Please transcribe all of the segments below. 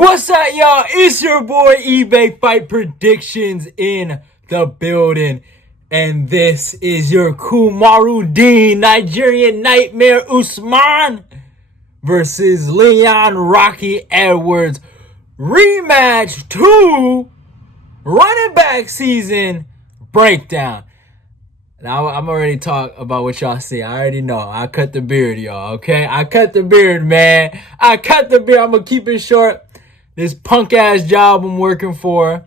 What's up, y'all? It's your boy eBay Fight Predictions in the building. And this is your Kamaru Nigerian Nightmare Usman versus Leon Rocky Edwards rematch 2 running back season breakdown. Now, I'm already talking about what y'all see. I already know. I cut the beard, y'all, okay? I cut the beard, man. I cut the beard. I'm going to keep it short. This punk-ass job I'm working for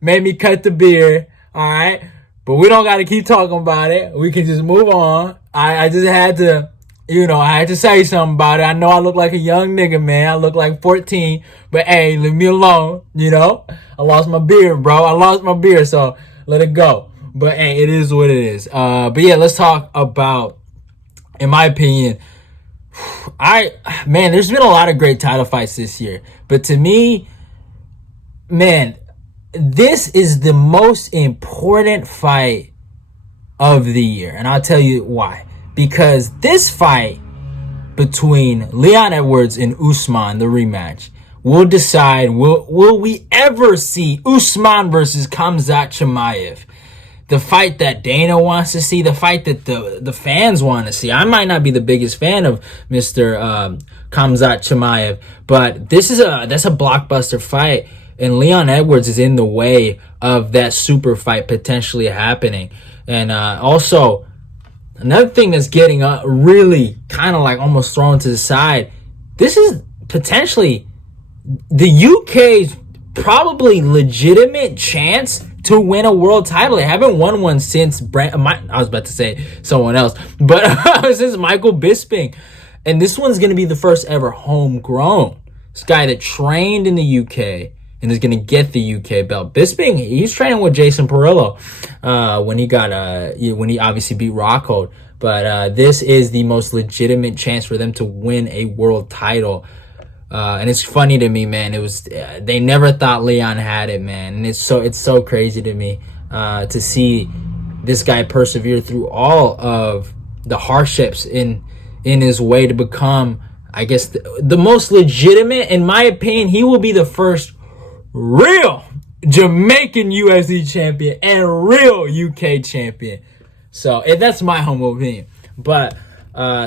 made me cut the beard, all right? But we don't got to keep talking about it. We can just move on. I just had to, I had to say something about it. I know I look like a young nigga, man. I look like 14. But, hey, leave me alone, I lost my beard, bro. I lost my beard, so let it go. But, hey, it is what it is. But, yeah, let's talk about, in my opinion, there's been a lot of great title fights this year. But to me, man, this is the most important fight of the year. And I'll tell you why. Because this fight between Leon Edwards and Usman, the rematch, will decide, will we ever see Usman versus Khamzat Chimaev? The fight that Dana wants to see, the fight that the fans want to see. I might not be the biggest fan of Mr. Khamzat Chimaev, but that's a blockbuster fight, and Leon Edwards is in the way of that super fight potentially happening. And also, another thing that's getting really kind of like almost thrown to the side, this is potentially the UK's probably legitimate chance to win a world title. They haven't won one since I was about to say someone else, but since Michael Bisping. And this one's going to be the first ever homegrown. This guy that trained in the UK and is going to get the UK belt. Bisping, he's training with Jason Perillo when he obviously beat Rockhold. But this is the most legitimate chance for them to win a world title. And it's funny to me, man. It was they never thought Leon had it, man. And it's so crazy to me to see this guy persevere through all of the hardships in his way to become, I guess, the most legitimate. In my opinion, he will be the first real Jamaican UFC champion and real UK champion. So that's my humble opinion. But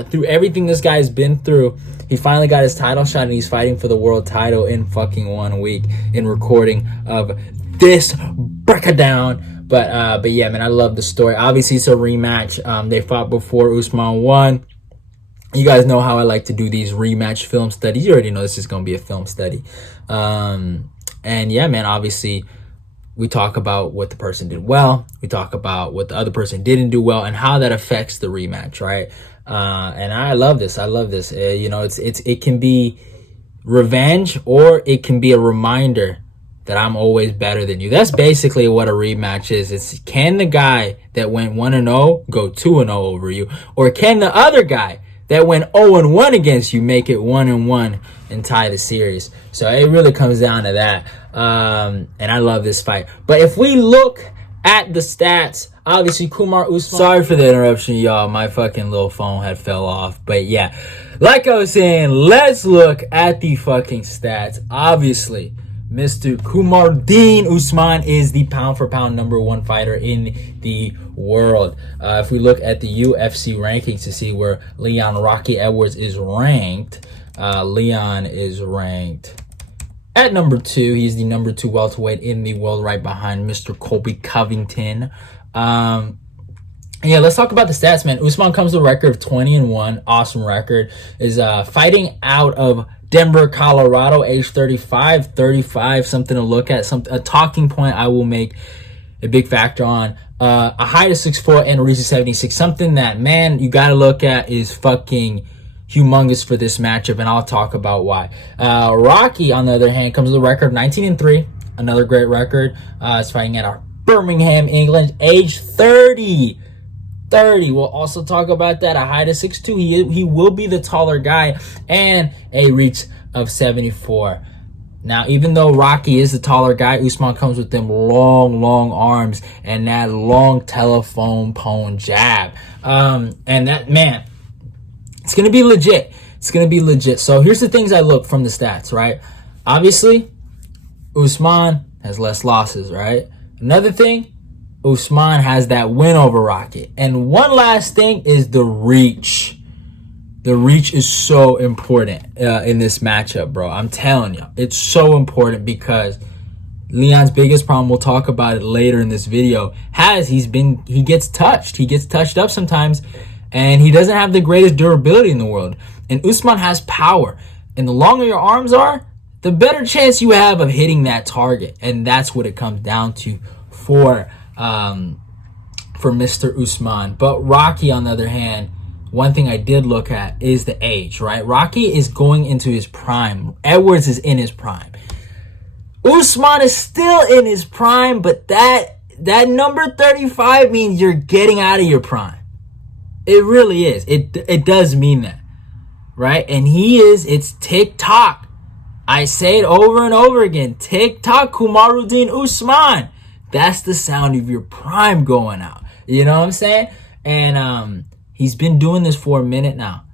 through everything this guy's been through, he finally got his title shot, and he's fighting for the world title in fucking 1 week in recording of this breakdown. But yeah, man, I love the story. Obviously, it's a rematch. They fought before. Usman won. You guys know how I like to do these rematch film studies. You already know this is going to be a film study. And yeah, man, obviously, we talk about what the person did well. We talk about what the other person didn't do well and how that affects the rematch, right? And I love this. It can be revenge, or it can be a reminder that I'm always better than you. That's basically what a rematch is. It's, can the guy that went 1-0 go 2-0 over you? Or can the other guy that went 0-1 against you make it 1-1 and tie the series? So it really comes down to that. And I love this fight. But if we look at the stats, obviously Kamaru Usman. Sorry for the interruption, y'all. My fucking little phone had fell off. But yeah, like I was saying, let's look at the fucking stats. Obviously, Mr. Kamaru Usman is the pound-for-pound #1 fighter in the world. If we look at the UFC rankings to see where Leon Rocky Edwards is ranked, Leon is ranked at number 2. He's the number 2 welterweight in the world, right behind Mr. Colby Covington. Yeah, let's talk about the stats, man. Usman comes with a record of 20-1. Awesome record. Is fighting out of Denver, Colorado, age 35, something to look at, a talking point I will make a big factor on. A height of 6'4" and a reach of 76. Something that, man, you got to look at is fucking humongous for this matchup, and I'll talk about why. Rocky, on the other hand, comes with a record of 19-3. Another great record. Is fighting at Birmingham, England, age 30. We'll also talk about that. A height of 6'2". He will be the taller guy, and a reach of 74. Now, even though Rocky is the taller guy, Usman comes with them long arms and that long telephone pone jab. And that, man, it's going to be legit. So here's the things I look from the stats, right? Obviously, Usman has less losses, right? Another thing, Usman has that win over Rocky. And one last thing is the reach. The reach is so important in this matchup, bro. I'm telling you, it's so important because Leon's biggest problem, we'll talk about it later in this video, he gets touched. He gets touched up sometimes, and he doesn't have the greatest durability in the world. And Usman has power. And the longer your arms are, the better chance you have of hitting that target. And that's what it comes down to for Mr. Usman. But Rocky, on the other hand, one thing I did look at is the age, right? Rocky is going into his prime. Edwards is in his prime. Usman is still in his prime, but that number 35 means you're getting out of your prime. It really is. It does mean that, right? And it's tick-tock. I say it over and over again. Tick-tock, Kamaru Usman. That's the sound of your prime going out. You know what I'm saying? And he's been doing this for a minute now.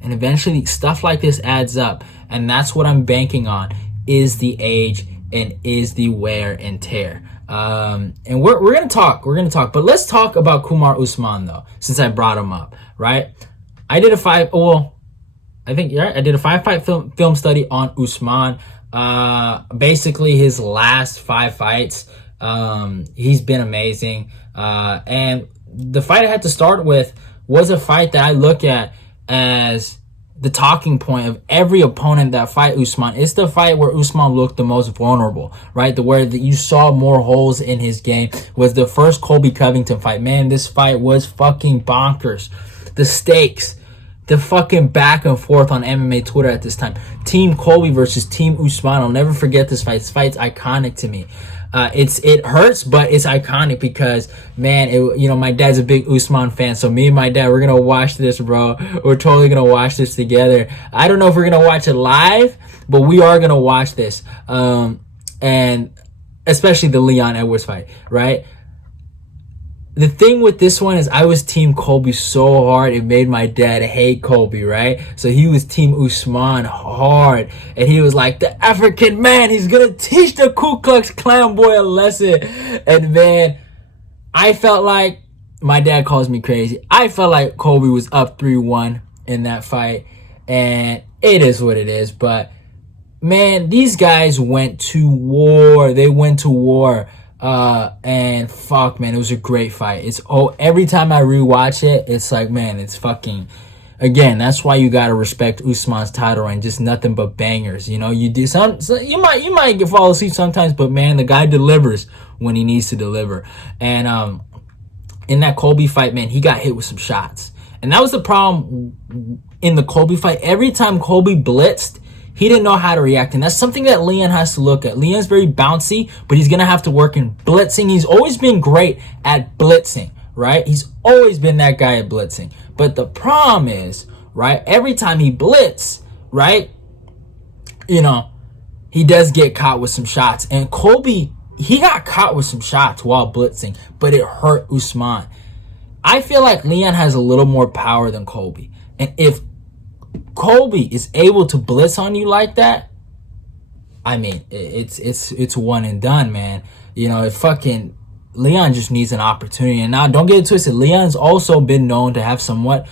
And eventually stuff like this adds up. And that's what I'm banking on, is the age and is the wear and tear. And we're going to talk. But let's talk about Kamaru Usman, though, since I brought him up, right? I did a 5-fight film study on Usman. Basically, his last 5 fights, he's been amazing. And the fight I had to start with was a fight that I look at as the talking point of every opponent that fight Usman. It's the fight where Usman looked the most vulnerable, right? Where you saw more holes in his game was the first Colby Covington fight. Man, this fight was fucking bonkers. The stakes, the fucking back and forth on MMA Twitter at this time. Team Colby versus Team Usman. I'll never forget this fight. This fight's iconic to me. It hurts, but it's iconic because, man, my dad's a big Usman fan. So me and my dad, we're going to watch this, bro. We're totally going to watch this together. I don't know if we're going to watch it live, but we are going to watch this. And especially the Leon Edwards fight, right? The thing with this one is I was Team Colby so hard, it made my dad hate Colby, right? So he was Team Usman hard. And he was like, the African man, he's going to teach the Ku Klux Klan boy a lesson. And man, I felt like, my dad calls me crazy, I felt like Colby was up 3-1 in that fight. And it is what it is. But man, these guys went to war. They went to war. And fuck, man, it was a great fight. Every time I rewatch it, it's like, man, it's fucking, again, that's why you gotta respect Usman's title reign. Just nothing but bangers. You know, you do you might fall asleep sometimes, but man, the guy delivers when he needs to deliver. And in that Colby fight, man, he got hit with some shots, and that was the problem in the Colby fight. Every time Colby blitzed, he didn't know how to react, and that's something that Leon has to look at. Leon's very bouncy, but he's going to have to work in blitzing. He's always been great at blitzing, right? He's always been that guy at blitzing. But the problem is, right, every time he blitz, right, he does get caught with some shots. And Colby, he got caught with some shots while blitzing, but it hurt Usman. I feel like Leon has a little more power than Colby. And if Colby is able to blitz on you like that, I mean, it's one and done, man. Leon just needs an opportunity. And now, don't get it twisted, Leon's also been known to have somewhat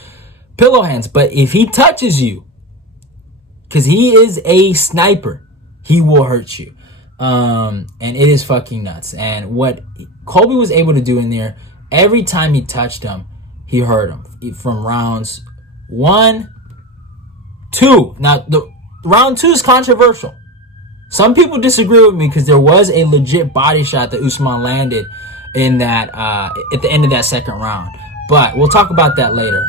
pillow hands. But if he touches you, because he is a sniper, he will hurt you. And it is fucking nuts. And what Colby was able to do in there, every time he touched him, he hurt him. From rounds 1, 2. Now, the round 2 is controversial. Some people disagree with me because there was a legit body shot that Usman landed in that at the end of that second round. But we'll talk about that later.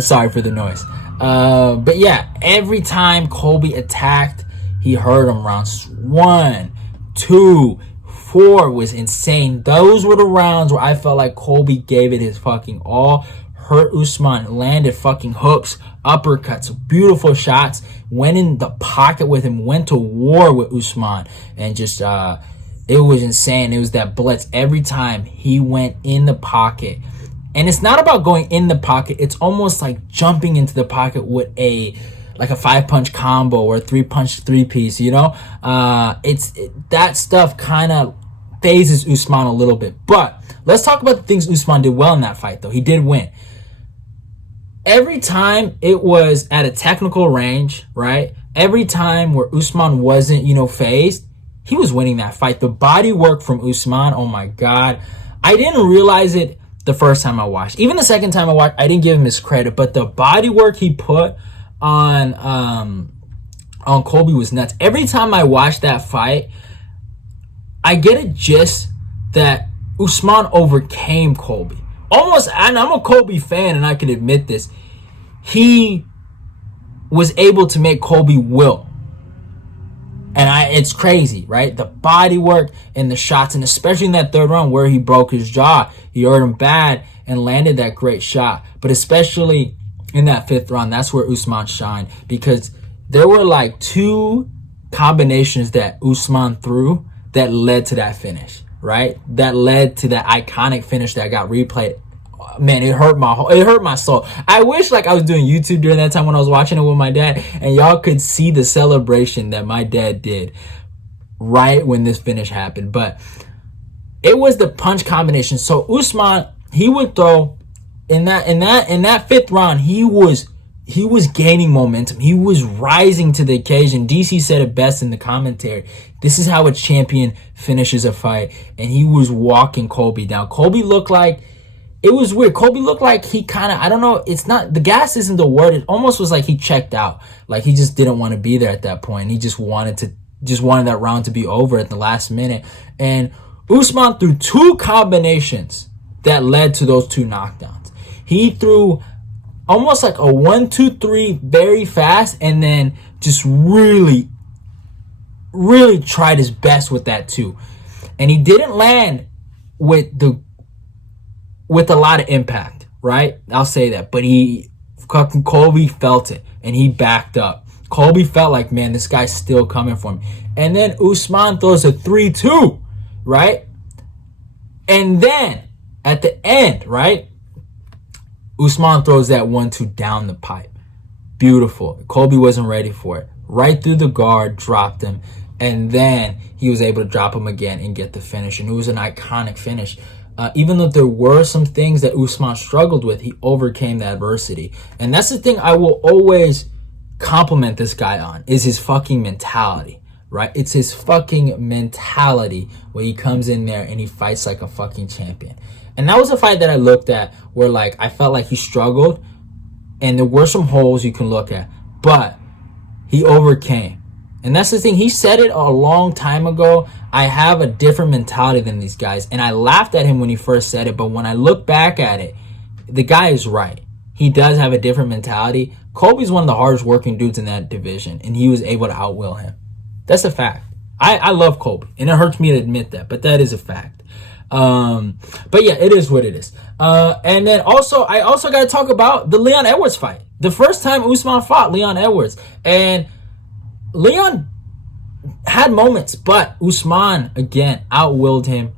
Sorry for the noise. But yeah, every time Colby attacked, he hurt him. Rounds 1, 2, 4 was insane. Those were the rounds where I felt like Colby gave it his fucking all. Hurt Usman, landed fucking hooks, uppercuts, beautiful shots, went in the pocket with him, went to war with Usman, and just it was insane. It was that blitz every time he went in the pocket. And it's not about going in the pocket, it's almost like jumping into the pocket with a like a 5-punch combo or a 3-punch 3-piece, you know? That stuff kind of phases Usman a little bit. But let's talk about the things Usman did well in that fight, though. He did win. Every time it was at a technical range, right? Every time where Usman wasn't, phased, he was winning that fight. The body work from Usman, oh my God. I didn't realize it the first time I watched. Even the second time I watched, I didn't give him his credit. But the body work he put on Colby was nuts. Every time I watch that fight, I get a gist that Usman overcame Colby. Almost, and I'm a Colby fan, and I can admit this. He was able to make Colby will. And it's crazy, right? The body work and the shots, and especially in that third round where he broke his jaw. He hurt him bad and landed that great shot. But especially in that fifth round, that's where Usman shined, because there were like 2 combinations that Usman threw that led to that finish, right? That led to that iconic finish that got replayed. Man, it hurt my soul. I wish like I was doing YouTube during that time when I was watching it with my dad, and y'all could see the celebration that my dad did right when this finish happened. But it was the punch combination. So Usman, he would throw in that fifth round, he was gaining momentum. He was rising to the occasion. DC said it best in the commentary. This is how a champion finishes a fight. And he was walking Colby down. Colby looked like, it was weird. Colby looked like he kind of, I don't know, it's not, the gas isn't the word. It almost was like he checked out. Like he just didn't want to be there at that point. He just wanted that round to be over at the last minute. And Usman threw 2 combinations that led to those 2 knockdowns. He threw almost like a 1-2-3 very fast, and then just really tried his best with that too. And he didn't land with a lot of impact, right? I'll say that. But Colby felt it, and he backed up. Colby felt like, man, this guy's still coming for him. And then Usman throws a 3-2, right? And then at the end, right, Usman throws that 1-2 down the pipe. Beautiful. Colby wasn't ready for it. Right through the guard, dropped him. And then he was able to drop him again and get the finish. And it was an iconic finish. Even though there were some things that Usman struggled with, he overcame the adversity. And that's the thing I will always compliment this guy on, is his fucking mentality, right? It's his fucking mentality where he comes in there and he fights like a fucking champion. And that was a fight that I looked at where, like, I felt like he struggled and there were some holes you can look at, but he overcame. And that's the thing. He said it a long time ago. I have a different mentality than these guys. And I laughed at him when he first said it. But when I look back at it, the guy is right. He does have a different mentality. Colby's one of the hardest working dudes in that division, and he was able to outwill him. That's a fact. I love Colby, and it hurts me to admit that, but that is a fact. But yeah, it is what it is. And then I also got to talk about the Leon Edwards fight. The first time Usman fought Leon Edwards. And Leon had moments, but Usman, again, outwilled him,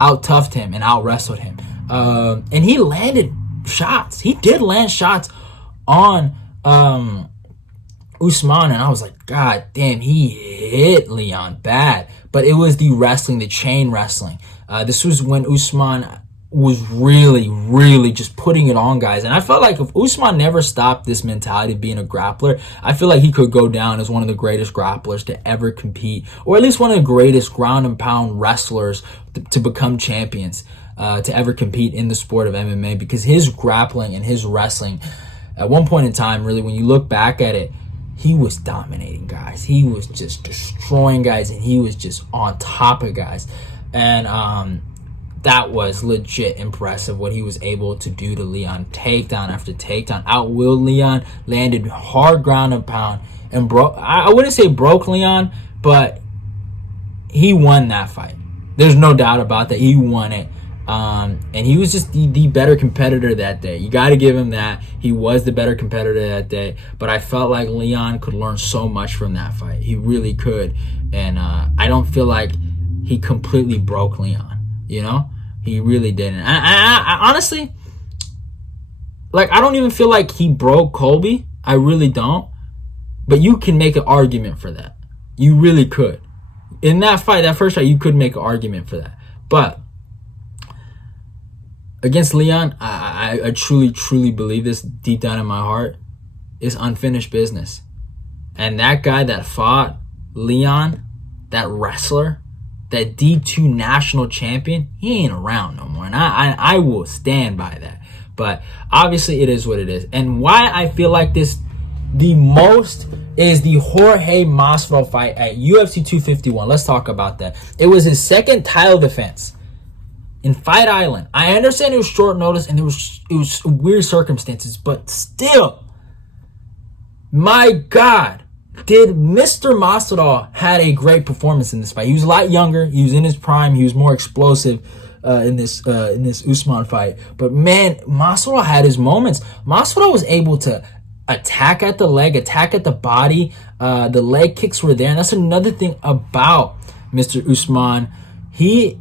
out-toughed him, and out-wrestled him. And he landed shots. He did land shots on Usman, and I was like, God damn, he hit Leon bad. But it was the wrestling, the chain wrestling. This was when Usman was really just putting it on guys. And I felt like if Usman never stopped this mentality of being a grappler, I feel like he could go down as one of the greatest grapplers to ever compete, or at least one of the greatest ground and pound wrestlers to become champions, to ever compete in the sport of MMA, because his grappling and his wrestling, at one point in time, really, when you look back at it, he was dominating guys. He was just destroying guys, and he was just on top of guys. And that was legit impressive what he was able to do to Leon. Takedown after takedown. Outwilled Leon. Landed hard ground and pound. And I wouldn't say broke Leon, but he won that fight. There's no doubt about that. He won it. And he was just the better competitor that day. You got to give him that. He was the better competitor that day. But I felt like Leon could learn so much from that fight. He really could. And I don't feel like he completely broke Leon. You know? He really didn't. I honestly, like, I don't even feel like he broke Colby. I really don't. But you can make an argument for that. You really could. In that fight, that first fight, you could make an argument for that. But against Leon, I truly, truly believe this deep down in my heart, is unfinished business. And that guy that fought Leon, that wrestler, that D2 national champion, he ain't around no more. And I will stand by that. But obviously it is what it is. And why I feel like this the most is the Jorge Masvidal fight at UFC 251. Let's talk about that. It was his second title defense in Fight Island. I understand it was short notice and it was weird circumstances, but still, my God, did Mr. Masvidal had a great performance in this fight. He was a lot younger. He was in his prime. He was more explosive in this Usman fight. But man, Masvidal had his moments. Masvidal was able to attack at the leg, attack at the body. The leg kicks were there, and that's another thing about Mr. Usman. He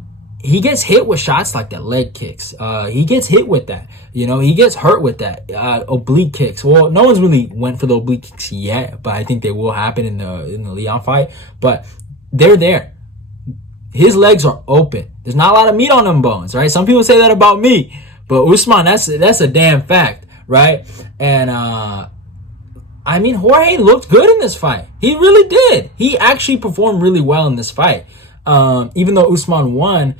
gets hit with shots like that, leg kicks. He gets hit with that. You know, he gets hurt with that. Oblique kicks. Well, no one's really went for the oblique kicks yet, but I think they will happen in the Leon fight. But they're there. His legs are open. There's not a lot of meat on them bones, right? Some people say that about me, but Usman, that's a damn fact, right? And I mean, Jorge looked good in this fight. He really did. He actually performed really well in this fight. Even though Usman won,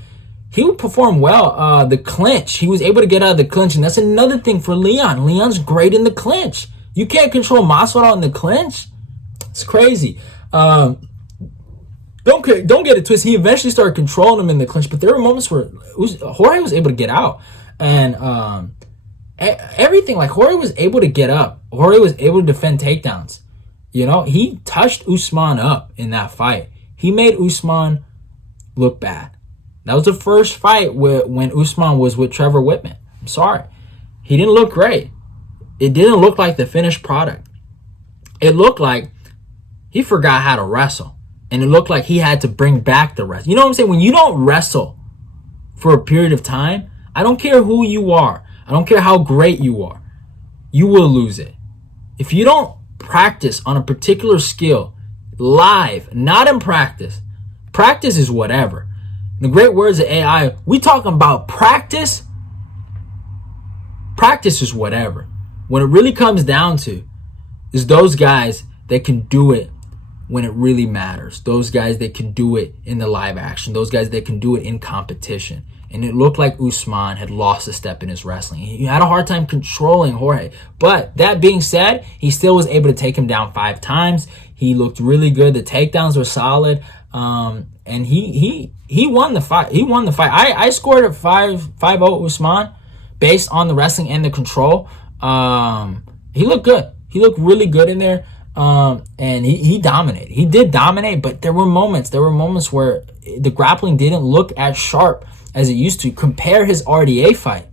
he would perform well. The clinch, he was able to get out of the clinch, and that's another thing for Leon. Leon's great in the clinch. You can't control Masvidal in the clinch. It's crazy. Don't get it twisted. He eventually started controlling him in the clinch, but there were moments where Jorge was able to get out, and everything, like Jorge was able to get up. Jorge was able to defend takedowns. You know, he touched Usman up in that fight. He made Usman look bad. That was the first fight when Usman was with Trevor Whitman. I'm sorry. He didn't look great. It didn't look like the finished product. It looked like he forgot how to wrestle. And it looked like he had to bring back the wrestle. You know what I'm saying? When you don't wrestle for a period of time, I don't care who you are. I don't care how great you are. You will lose it. If you don't practice on a particular skill live, not in practice, practice is whatever. In the great words of AI, we talking about practice. Practice is whatever. When it really comes down to is those guys that can do it when it really matters. Those guys that can do it in the live action. Those guys that can do it in competition. And it looked like Usman had lost a step in his wrestling. He had a hard time controlling Jorge. But that being said, he still was able to take him down 5 times. He looked really good. The takedowns were solid. And he won the fight. He won the fight. I scored at 5-0 Usman based on the wrestling and the control. He looked good. He looked really good in there. And he dominated. He did dominate, but there were moments where the grappling didn't look as sharp as it used to. Compare his RDA fight,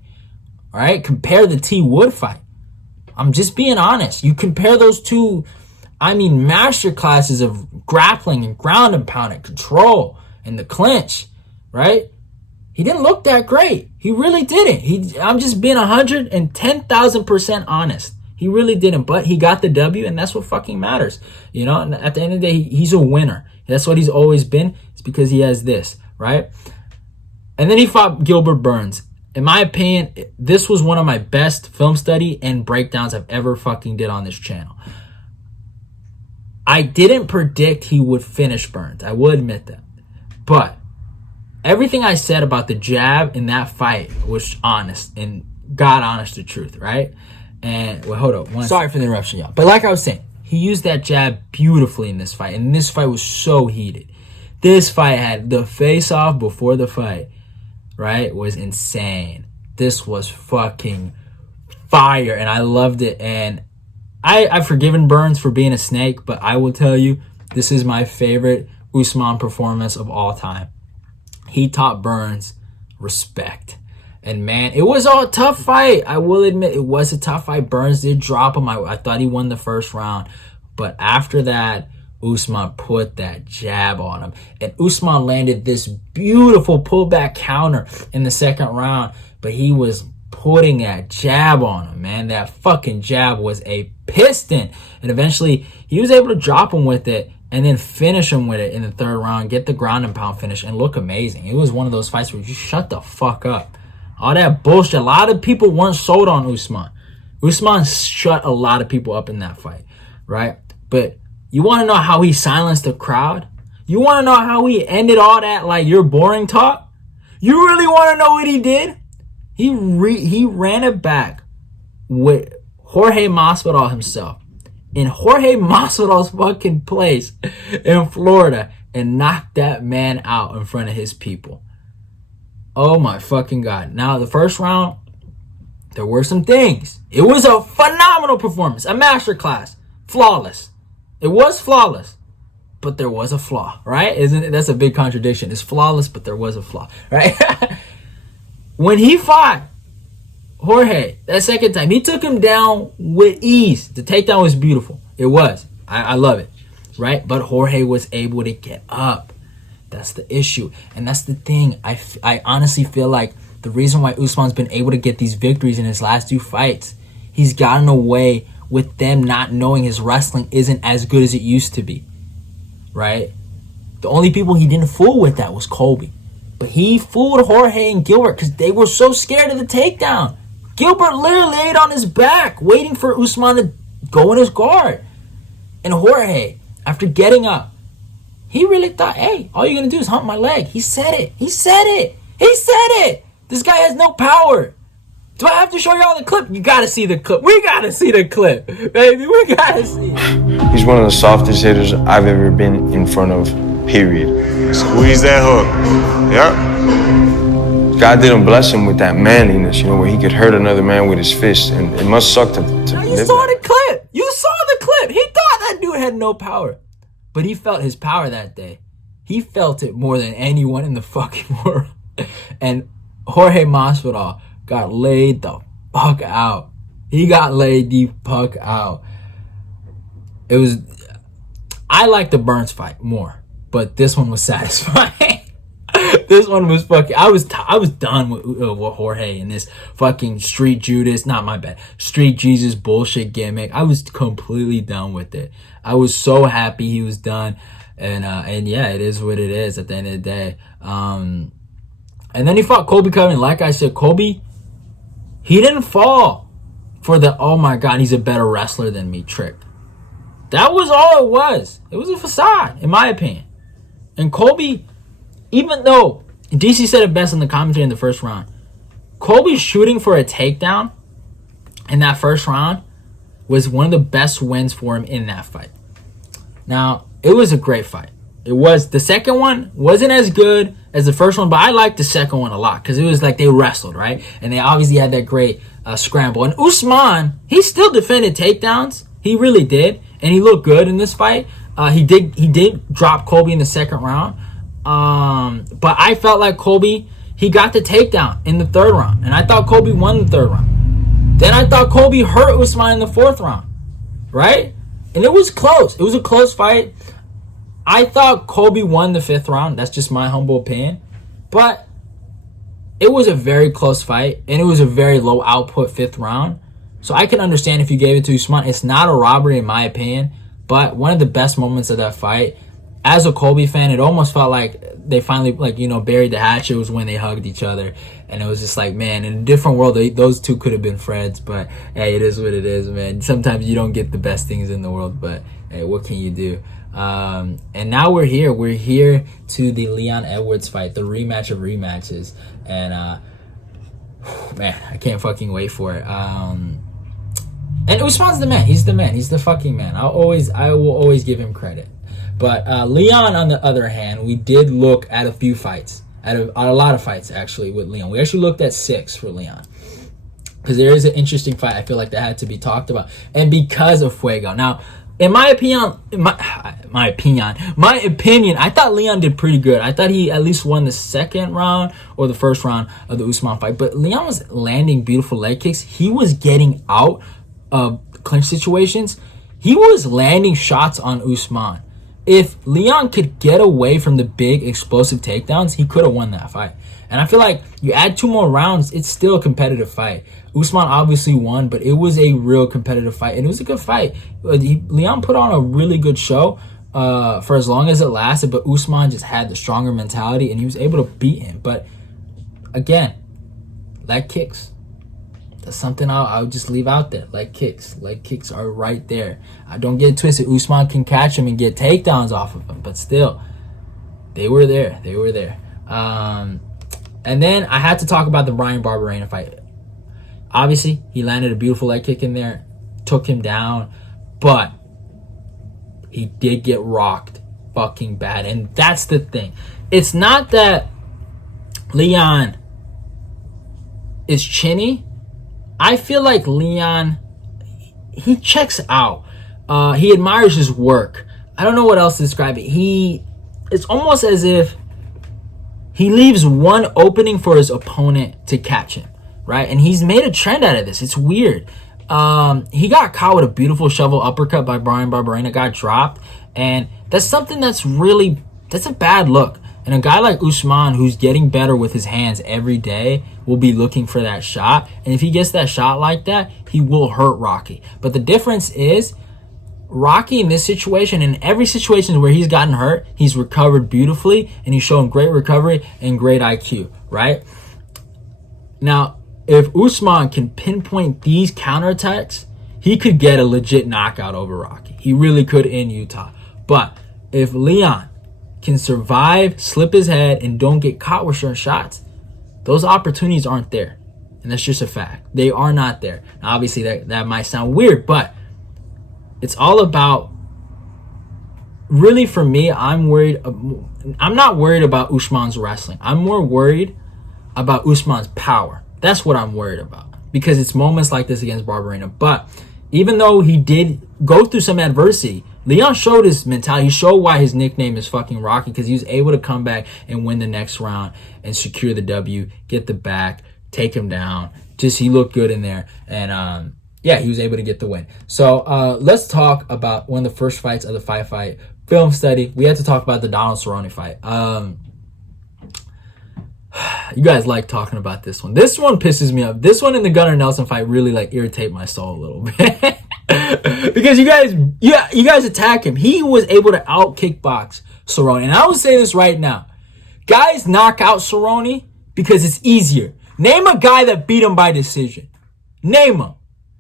all right? Compare the T Wood fight. I'm just being honest. You compare those two, I mean, master classes of grappling and ground and pound and control and the clinch, right? He didn't look that great. He really didn't. I'm just being 110,000% honest. He really didn't, but he got the W, and that's what fucking matters. You know, and at the end of the day, he's a winner. That's what he's always been. It's because he has this, right? And then he fought Gilbert Burns. In my opinion, this was one of my best film study and breakdowns I've ever fucking did on this channel. I didn't predict he would finish Burns. I will admit that. But everything I said about the jab in that fight was honest and God honest to truth, right? And, well, hold up. Sorry for the interruption, y'all. But like I was saying, he used that jab beautifully in this fight. And this fight was so heated. This fight had the face-off before the fight, right? Was insane. This was fucking fire. And I loved it. And I've forgiven Burns for being a snake. But I will tell you, this is my favorite Usman performance of all time. He taught Burns respect. And man, it was a tough fight. I will admit it was a tough fight. Burns did drop him. I thought he won the first round. But after that, Usman put that jab on him. And Usman landed this beautiful pullback counter in the second round. But he was putting that jab on him, man. That fucking jab was a piston. And eventually, he was able to drop him with it and then finish him with it in the third round, get the ground and pound finish, and look amazing. It was one of those fights where you shut the fuck up. All that bullshit. A lot of people weren't sold on Usman. Usman shut a lot of people up in that fight, right? But you want to know how he silenced the crowd? You want to know how he ended all that, like, you're boring talk? You really want to know what he did? He ran it back with Jorge Masvidal himself in Jorge Masvidal's fucking place in Florida and knocked that man out in front of his people. Oh my fucking God. Now, the first round, there were some things. It was a phenomenal performance, a masterclass, flawless. It was flawless, but there was a flaw, right? Isn't it? That's a big contradiction. It's flawless, but there was a flaw, right? When he fought Jorge that second time, he took him down with ease. The takedown was beautiful. It was. I love it, right? But Jorge was able to get up. That's the issue. And that's the thing. I honestly feel like the reason why Usman's been able to get these victories in his last two fights, he's gotten away with them not knowing his wrestling isn't as good as it used to be, right? The only people he didn't fool with that was Colby. But he fooled Jorge and Gilbert because they were so scared of the takedown. Gilbert literally laid on his back, waiting for Usman to go in his guard. And Jorge, after getting up, he really thought, hey, all you're going to do is hump my leg. He said it. He said it. He said it. This guy has no power. Do I have to show y'all the clip? You got to see the clip. We got to see the clip, baby. We got to see it. He's one of the softest hitters I've ever been in front of, period. Squeeze that hook. Yep. God didn't bless him with that manliness, you know, where he could hurt another man with his fist, and it must suck to now you live saw that. the clip. You saw the clip. He thought that dude had no power. But he felt his power that day. He felt it more than anyone in the fucking world. And Jorge Masvidal got laid the fuck out. He got laid the fuck out. It was... I like the Burns fight more, but this one was satisfying. This one was fucking... I was done with Jorge and this fucking Street Judas... Not my bad. Street Jesus bullshit gimmick. I was completely done with it. I was so happy he was done. And yeah, it is what it is at the end of the day. And then he fought Colby Covington. Like I said, Colby, he didn't fall for the, oh my God, he's a better wrestler than me trick. That was all it was. It was a facade, in my opinion. And Colby, even though DC said it best in the commentary in the first round, Colby shooting for a takedown in that first round was one of the best wins for him in that fight. Now, it was a great fight. It was. The second one wasn't as good as the first one, but I liked the second one a lot because it was like they wrestled, right? And they obviously had that great scramble. And Usman, he still defended takedowns. He really did. And he looked good in this fight. He did drop Colby in the second round. But I felt like Colby, he got the takedown in the third round. And I thought Colby won the third round. Then I thought Colby hurt Usman in the fourth round, right? And it was close. It was a close fight. I thought Colby won the fifth round. That's just my humble opinion. But it was a very close fight. And it was a very low output fifth round. So I can understand if you gave it to Usman. It's not a robbery in my opinion. But one of the best moments of that fight, as a Colby fan, it almost felt like they finally, like, you know, buried the hatchet. It was when they hugged each other. And it was just like, man, in a different world, those two could have been friends. But, hey, it is what it is, man. Sometimes you don't get the best things in the world. But, hey, what can you do? And now we're here. We're here to the Leon Edwards fight, the rematch of rematches. And, man, I can't fucking wait for it. And Usman's the man. He's the man. He's the fucking man. I will always give him credit. But Leon, on the other hand, we did look at a few fights, at a lot of fights actually with Leon. We actually looked at 6 for Leon because there is an interesting fight. I feel like that had to be talked about, and because of Fuego. Now, in my opinion, I thought Leon did pretty good. I thought he at least won the second round or the first round of the Usman fight. But Leon was landing beautiful leg kicks. He was getting out of clinch situations. He was landing shots on Usman. If Leon could get away from the big explosive takedowns, he could have won that fight. And I feel like you add 2 more rounds, it's still a competitive fight. Usman obviously won, but it was a real competitive fight, and it was a good fight. Leon put on a really good show for as long as it lasted, but Usman just had the stronger mentality, and he was able to beat him. But again, leg kicks. That's something I'll just leave out there. Leg kicks. Leg kicks are right there. I don't get it twisted. Usman can catch him and get takedowns off of him, but still, they were there. They were there. And then I had to talk about the Bryan Barberena fight. Obviously, he landed a beautiful leg kick in there, took him down, but he did get rocked fucking bad. And that's the thing. It's not that Leon is chinny. I feel like Leon, he checks out. He admires his work. I don't know what else to describe it. It's almost as if he leaves one opening for his opponent to catch him, right? And he's made a trend out of this. It's weird. He got caught with a beautiful shovel uppercut by Bryan Barberena, got dropped. And that's something that's a bad look. And a guy like Usman, who's getting better with his hands every day, will be looking for that shot. And if he gets that shot like that, he will hurt Rocky. But the difference is, Rocky in this situation, and every situation where he's gotten hurt, he's recovered beautifully, and he's shown great recovery and great IQ, right? Now, if Usman can pinpoint these counterattacks, he could get a legit knockout over Rocky. He really could in Utah. But if Leon can survive, slip his head, and don't get caught with certain shots, those opportunities aren't there. And that's just a fact. They are not there. Now, obviously, that might sound weird, but it's all about, really for me, I'm not worried about Usman's wrestling. I'm more worried about Usman's power. That's what I'm worried about. Because it's moments like this against Barberena. But even though he did go through some adversity, Leon showed his mentality. He showed why his nickname is fucking Rocky, because he was able to come back and win the next round and secure the W, get the back, take him down. Just, he looked good in there. And yeah, he was able to get the win. So let's talk about one of the first fights of the fight film study. We had to talk about the Donald Cerrone fight. You guys like talking about this one. This one pisses me off. This one and the Gunnar Nelson fight really irritate my soul a little bit. Because you guys attack him. He was able to out kickbox Cerrone. And I will say this right now. Guys knock out Cerrone because it's easier. Name a guy that beat him by decision. Name him.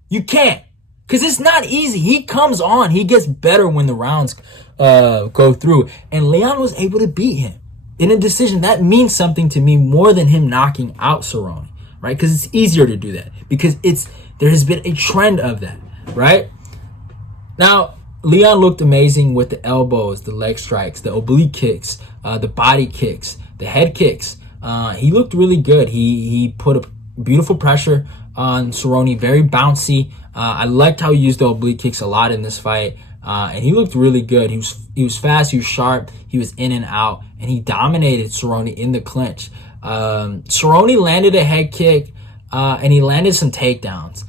You can't. Because it's not easy. He comes on. He gets better when the rounds go through. And Leon was able to beat him in a decision. That means something to me more than him knocking out Cerrone. Right? Because it's easier to do that. Because there has been a trend of that. Right? Now, Leon looked amazing with the elbows, the leg strikes, the oblique kicks, the body kicks, the head kicks. He looked really good. He put a beautiful pressure on Cerrone, very bouncy. I liked how he used the oblique kicks a lot in this fight. And he looked really good. He was fast, he was sharp, he was in and out, and he dominated Cerrone in the clinch. Cerrone landed a head kick, and he landed some takedowns,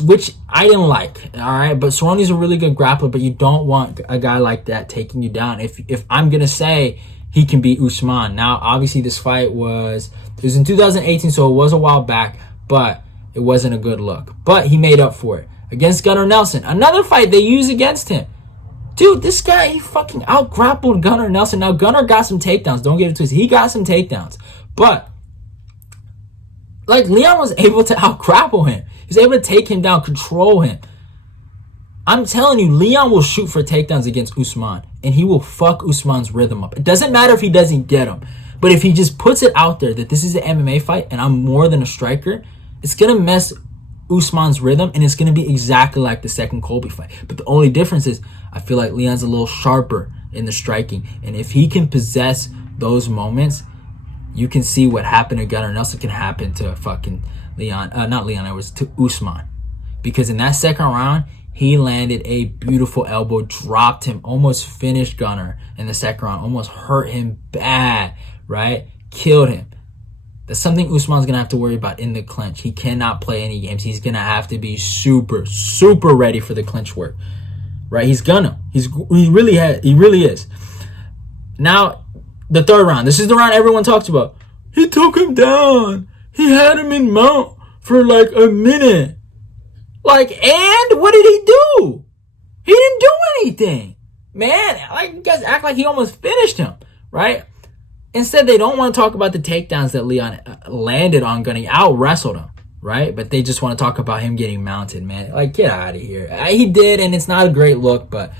which I didn't like, all right? But Cerrone's a really good grappler, but you don't want a guy like that taking you down. If I'm going to say he can beat Usman. Now, obviously, this fight was in 2018, so it was a while back, but it wasn't a good look. But he made up for it against Gunnar Nelson. Another fight they used against him. Dude, this guy, he fucking out-grappled Gunnar Nelson. Now, Gunnar got some takedowns. Don't get it twisted. He got some takedowns. But Leon was able to out-grapple him. He's able to take him down, control him. I'm telling you, Leon will shoot for takedowns against Usman, and he will fuck Usman's rhythm up. It doesn't matter if he doesn't get him, but if he just puts it out there that this is an MMA fight and I'm more than a striker, it's going to mess Usman's rhythm, and it's going to be exactly like the second Colby fight. But the only difference is I feel like Leon's a little sharper in the striking, and if he can possess those moments, you can see what happened to Gunnar Nelson can happen to fucking to Usman. Because in that second round, he landed a beautiful elbow, dropped him, almost finished Gunnar in the second round, almost hurt him bad, right? Killed him. That's something Usman's going to have to worry about in the clinch. He cannot play any games. He's going to have to be super, super ready for the clinch work, right? He really is. Now, the third round. This is the round everyone talks about. He took him down. He had him in mount for like a minute. Like, and what did he do? He didn't do anything. Man, like, you guys act like he almost finished him, right? Instead, they don't want to talk about the takedowns that Leon landed on Gunnar. He out-wrestled him, right? But they just want to talk about him getting mounted, man. Like, get out of here. He did, and it's not a great look, but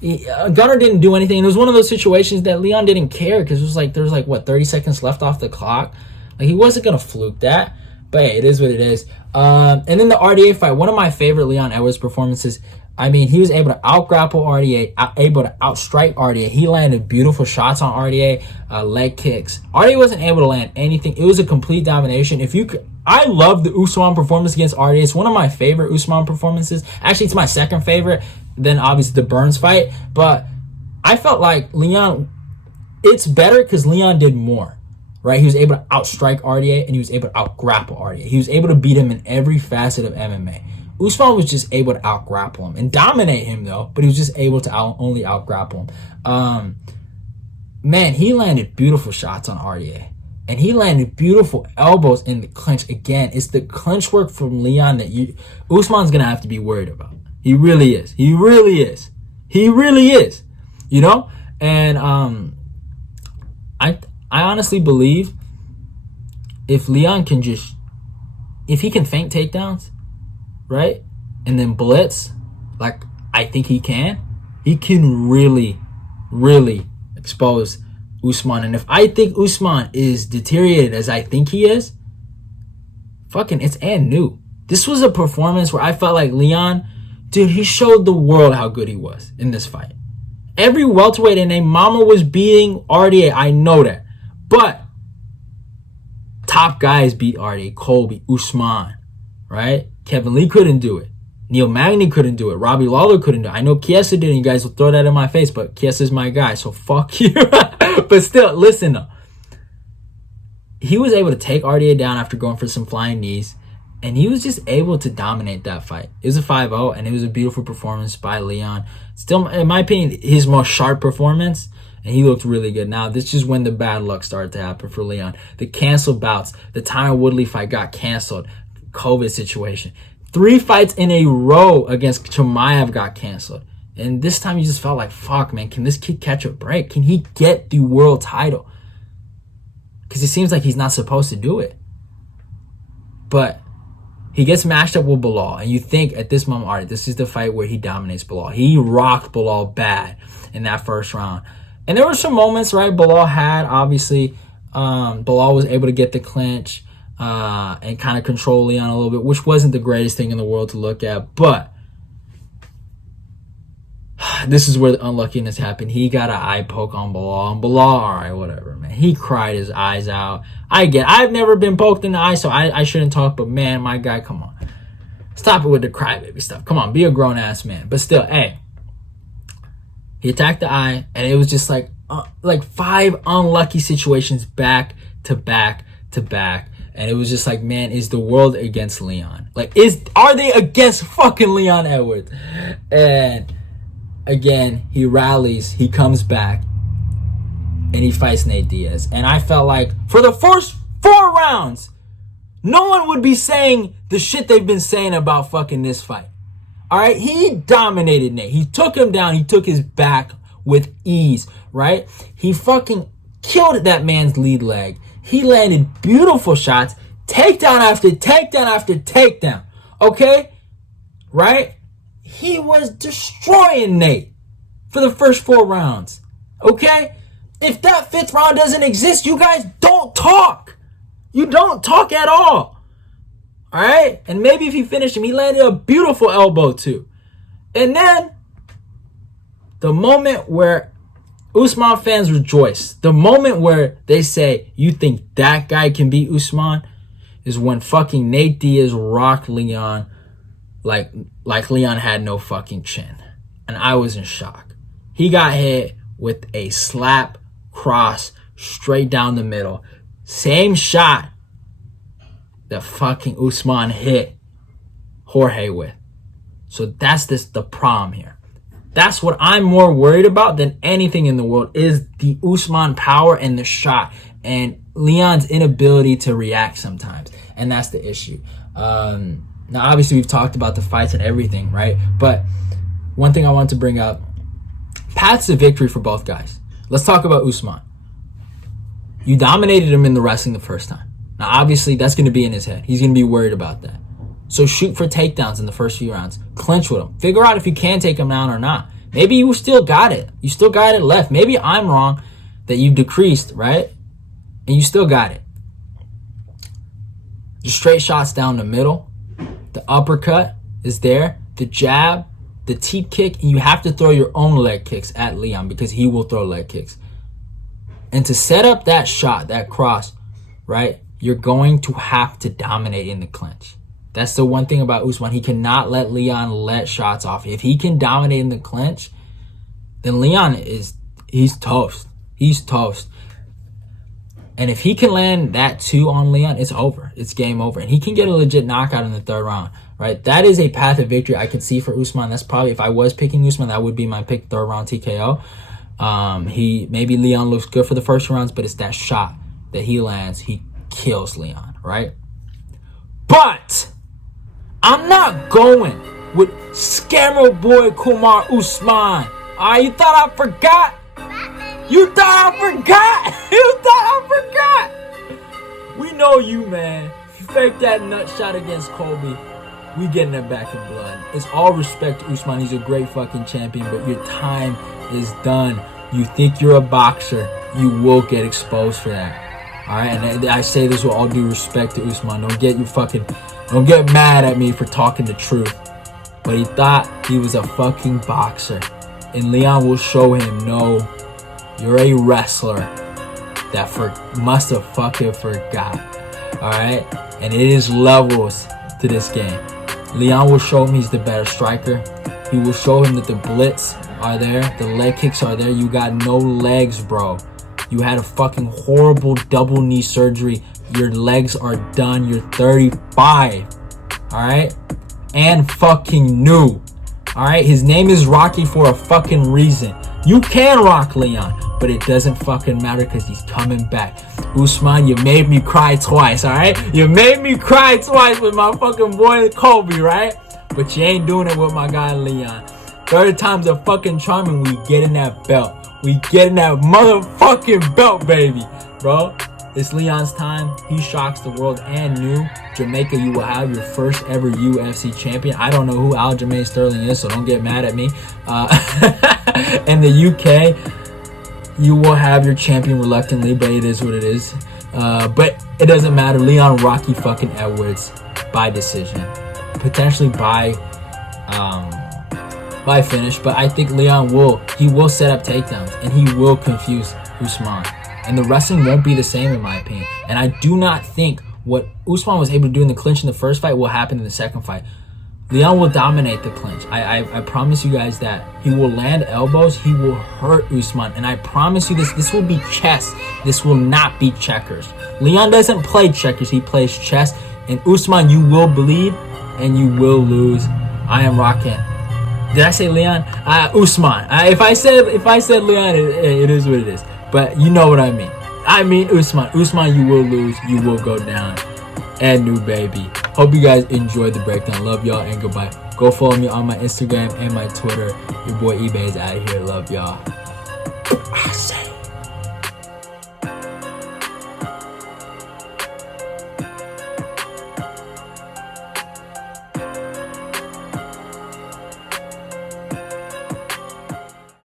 Gunnar didn't do anything. It was one of those situations that Leon didn't care because it was like, there was like, what, 30 seconds left off the clock? Like, he wasn't going to fluke that. But hey, it is what it is. And then the RDA fight, one of my favorite Leon Edwards performances. I mean, he was able to out-grapple RDA, able to outstrike RDA. He landed beautiful shots on RDA, leg kicks. RDA wasn't able to land anything. It was a complete domination. I love the Usman performance against RDA. It's one of my favorite Usman performances. Actually, it's my second favorite. Then obviously the Burns fight. But I felt like Leon, it's better because Leon did more. Right, he was able to outstrike RDA and he was able to outgrapple RDA. He was able to beat him in every facet of MMA. Usman was just able to outgrapple him and dominate him though, but he was just able to only outgrapple him. Man, he landed beautiful shots on RDA, and he landed beautiful elbows in the clinch. Again, it's the clinch work from Leon that Usman's gonna have to be worried about. He really is. He really is. He really is. You know, and I honestly believe if Leon can if he can feint takedowns, right, and then blitz, like I think he can really, really expose Usman. And if I think Usman is deteriorated as I think he is, fucking it's and new. This was a performance where I felt like Leon, dude, he showed the world how good he was in this fight. Every welterweight in a mama was beating RDA. I know that. But top guys beat RDA, Colby, Usman, right? Kevin Lee couldn't do it. Neil Magny couldn't do it. Robbie Lawler couldn't do it. I know Chiesa did, and you guys will throw that in my face, but Chiesa's my guy, so fuck you. But still, listen though. He was able to take RDA down after going for some flying knees, and he was just able to dominate that fight. It was a 5-0, and it was a beautiful performance by Leon. Still, in my opinion, his most sharp performance. And he looked really good. Now, this is when the bad luck started to happen for Leon. The canceled bouts. The Tyron Woodley fight got canceled. COVID situation. 3 fights in a row against Chimaev got canceled. And this time you just felt like, fuck, man, can this kid catch a break? Can he get the world title? Because it seems like he's not supposed to do it. But he gets matched up with Bilal. And you think at this moment, all right, this is the fight where he dominates Bilal. He rocked Bilal bad in that first round. And there were some moments, right, Bilal had, obviously, Bilal was able to get the clinch and kind of control Leon a little bit, which wasn't the greatest thing in the world to look at. But this is where the unluckiness happened. He got an eye poke on Bilal. And Bilal, all right, whatever, man. He cried his eyes out. I've never been poked in the eye, so I shouldn't talk. But, man, my guy, come on. Stop it with the crybaby stuff. Come on, be a grown-ass man. But still, hey. He attacked the eye, and it was just like 5 unlucky situations back to back to back. And it was just like, man, is the world against Leon? Like, are they against fucking Leon Edwards? And again, he rallies, he comes back, and he fights Nate Diaz. And I felt like for the first 4 rounds, no one would be saying the shit they've been saying about fucking this fight. All right, he dominated Nate. He took him down. He took his back with ease, right? He fucking killed that man's lead leg. He landed beautiful shots, takedown after takedown after takedown, okay? Right? He was destroying Nate for the first 4 rounds, okay? If that 5th round doesn't exist, you guys don't talk. You don't talk at all. All right? And maybe if he finished him, he landed a beautiful elbow too. And then the moment where Usman fans rejoice, the moment where they say, you think that guy can beat Usman, is when fucking Nate Diaz rocked Leon like Leon had no fucking chin. And I was in shock. He got hit with a slap cross straight down the middle. Same shot that fucking Usman hit Jorge with. So that's the problem here. That's what I'm more worried about than anything in the world is the Usman power and the shot. And Leon's inability to react sometimes, and that's the issue. Now, obviously, we've talked about the fights and everything, right? But one thing I want to bring up, paths to victory for both guys. Let's talk about Usman. You dominated him in the wrestling the first time. Now, obviously, that's going to be in his head. He's going to be worried about that. So shoot for takedowns in the first few rounds. Clinch with him. Figure out if you can take him down or not. Maybe you still got it. You still got it left. Maybe I'm wrong that you decreased, right? And you still got it. Just straight shots down the middle. The uppercut is there. The jab, the teep kick, and you have to throw your own leg kicks at Leon because he will throw leg kicks. And to set up that shot, that cross, right, you're going to have to dominate in the clinch. That's the one thing about Usman. He cannot let Leon let shots off. If he can dominate in the clinch, then Leon he's toast. He's toast. And if he can land that 2 on Leon, it's over. It's game over. And he can get a legit knockout in the 3rd round, right? That is a path of victory I could see for Usman. That's probably, if I was picking Usman, that would be my pick, 3rd round TKO. Maybe Leon looks good for the first rounds, but it's that shot that he lands. He kills Leon, right? But I'm not going with scammer boy Kamaru Usman. You thought I forgot? You thought I forgot? You thought I forgot? We know you, man. You faked that nut shot against Colby. We getting it back in blood. It's all respect to Usman. He's a great fucking champion, but your time is done. You think you're a boxer, you will get exposed for that. All right, and I say this with all due respect to Usman. Don't get mad at me for talking the truth. But he thought he was a fucking boxer, and Leon will show him, no, you're a wrestler that must have fucking forgot. All right, and it is levels to this game. Leon will show him he's the better striker. He will show him that the blitz are there, the leg kicks are there. You got no legs, bro. You had a fucking horrible double knee surgery. Your legs are done. You're 35. All right? And fucking new. All right? His name is Rocky for a fucking reason. You can rock Leon, but it doesn't fucking matter because he's coming back. Usman, you made me cry twice, all right? You made me cry twice with my fucking boy Colby, right? But you ain't doing it with my guy Leon. 3rd time's a fucking charm, and we getting that belt. We getting that motherfucking belt, baby. Bro, it's Leon's time. He shocks the world and new. Jamaica, you will have your first ever UFC champion. I don't know who Aljamain Sterling is, so don't get mad at me. In the UK, you will have your champion reluctantly, but it is what it is. But it doesn't matter. Leon Rocky fucking Edwards by decision. Potentially by finish, but I think Leon will set up takedowns, and he will confuse Usman. And the wrestling won't be the same, in my opinion. And I do not think what Usman was able to do in the clinch in the first fight will happen in the second fight. Leon will dominate the clinch. I promise you guys that. He will land elbows. He will hurt Usman. And I promise you this will be chess. This will not be checkers. Leon doesn't play checkers. He plays chess. And Usman, you will bleed and you will lose. I am rocking. Did I say Leon? Usman. If I said Leon, it is what it is. But you know what I mean. I mean Usman. Usman, you will lose. You will go down. And new baby. Hope you guys enjoyed the breakdown. Love y'all and goodbye. Go follow me on my Instagram and my Twitter. Your boy eBay is out of here. Love y'all. I say